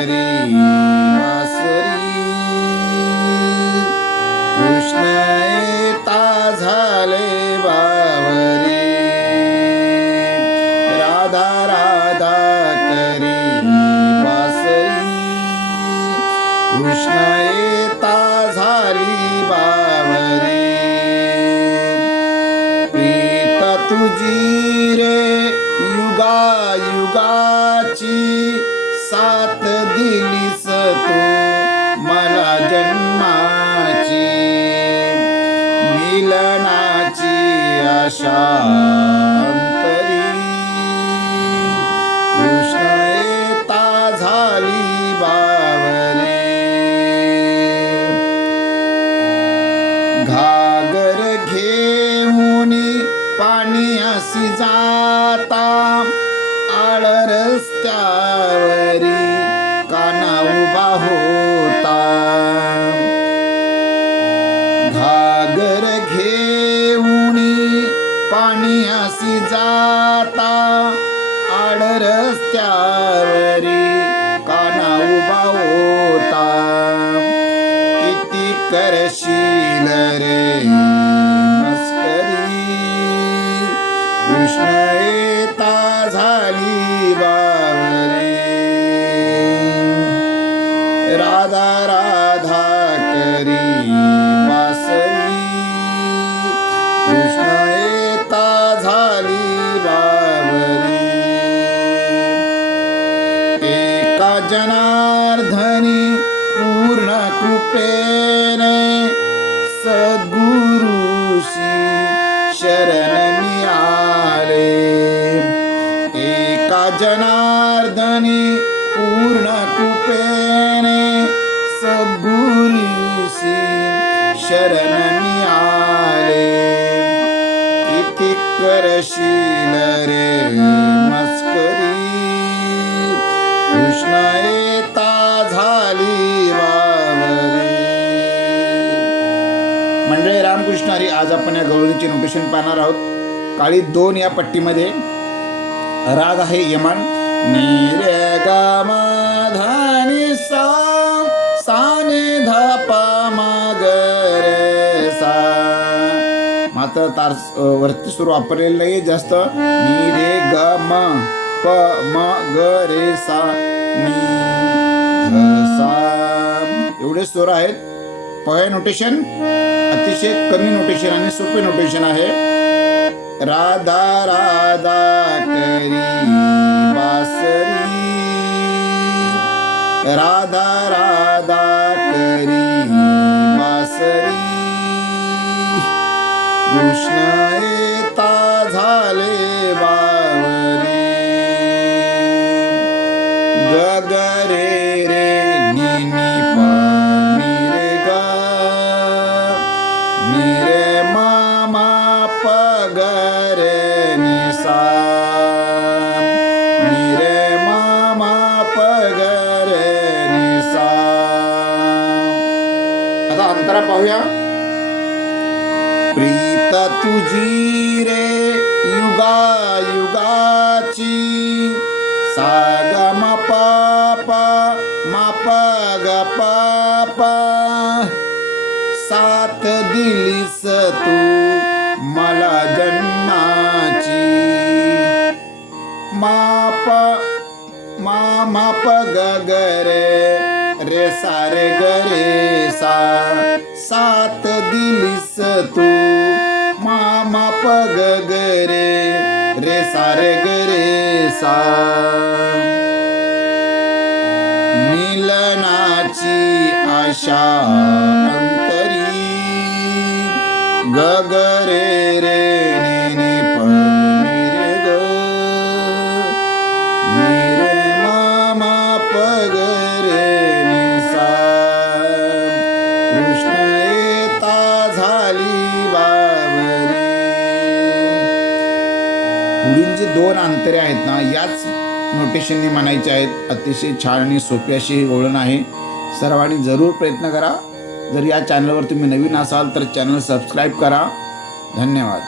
करी बासरी, कृष्ण येता झाले बावरी, राधा राधा करी बासरी, कृष्ण येता झाली बावरी, प्रीत तुझी रे युगा युगाची, साथ दिलीस तू मला जन्माची, मिलनाची आशा अंतरी, कृष्ण येता झाली बावरी, घागर घेऊन पाणी असी जाता, आळ रस्त्यावरी काना उभा होता, घागर घेऊन पाणी असी जाता, आड रस्त्यावरी काना उभा होता, किती करशील रे मस्करी, कृष्ण येता झाली बावरी, राधा राधा करी बासरी, कृष्ण येता झाली बावरी, एका जनार्दनी पूर्ण कृपेने सद्गुरुशी शरण मिळाले, एका जनार्दनी पूर्ण कृपेने सद्गुरुशी शरण मिळाले, किती करशील रे मस्करी, कृष्ण येता झाली बावरी. मंडळी रामकृष्ण हरी, आज आपण या गवळणीचे नोटेशन पाहणार आहोत. काळी 2 या पट्टीमध्ये राग आहे यमन, नी रे ग म ध नि सा, सा नि ध प म ग रे सा, मात्र तार वरती सूर वापरलेलं नाही जास्त, नी रे ग म प म ग रे सा, नी ध सा, एवढे सूर आहेत. पहिले नोटेशन अतिशय कमी नोटेशन आणि सोपे नोटेशन आहे. राधा राधा करी बासरी, राधा राधा करी बासरी, कृष्ण येता झाले बावरी, ग ग रे रे नि नि प नि रे ग, नि रे म म प ग रे नि सा, नि रे म म प ग रे नि सा. आता अंतरा पाहूया. प्रीत तुझी रे युगा युगाची, सा ग म प प म प ग प प, साथ दिलीस तू मला जन्माची, मा प मा प ग ग रे रे सा रे ग रे सा, साथ दिलीस तू मा प ग ग रे सा रे ग रे सा, मिलनाची आशा अंतरी, ग ग रे रे नि नि प नि रे ग, नि रे म म प ग रे नि सा, कृष्ण येता झाली बावरी. पुढील जे 2 अंतरे आहेत ना, याच नोटेशनने म्हणायचे आहेत. अतिशय छान आणि सोपी अशी ही वळण आहे. सर्वांनी जरूर प्रयत्न करा. जर या चॅनलवर तुम्ही नवीन असाल तर चॅनल सबस्क्राईब करा. धन्यवाद.